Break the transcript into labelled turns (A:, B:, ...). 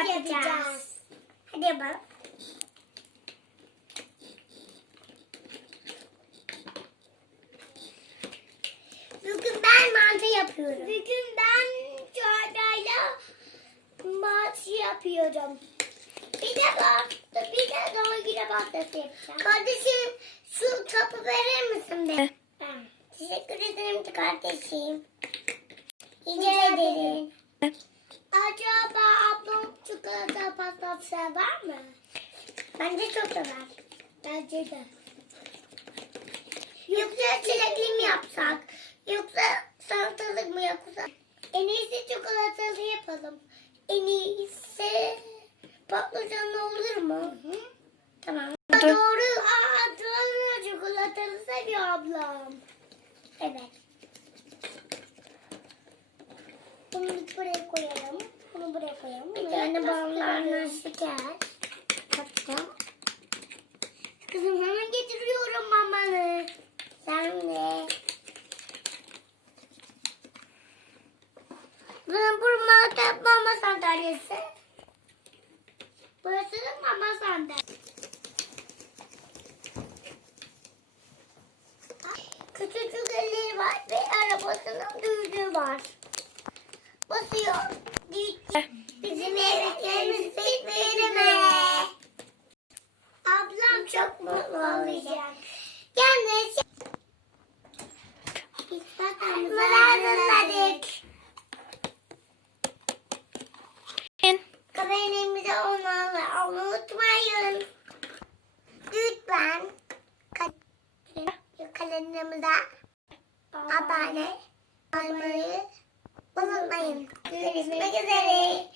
A: yapacağız. Hadi yapalım. Bugün ben mantı yapıyorum. Bugün ben çorbayla mantı yapıyorum. Bir de doğru pastası yapacağım. Kardeşim şu topu verir misin be? Ben. Teşekkür ederim kardeşim. Rica ederim. Acaba ablam çikolata pastası sever mi? Bence çok sever. Bence de. Yoksa çilekli mi yapsak? Yoksa salatalık mı yoksa? En iyisi çikolatalı yapalım. En iyisi patlıcanlı olur mu? Hı. Tamam. Doğru. Doğru çikolatalı seviyor ablam. Evet. Bunu buraya koyalım. Bunu buraya koyalım. Bir tane ballarına şeker. Katacağım. Kızım hemen getiriyorum mamanı. Sen de. Bunun mama sandalyesi. Burası da mama sandalyesi. Küçücük elleri var ve arabasının düğünü var. Basıyor. Bizim yemeklerimiz bitmedi mi? Ablam çok mutlu olacak. Yalnız hazırladık. Kamerimizi unutmayın. Lütfen kanalımıza abone olmayı unutmayın. Görüşmek üzere.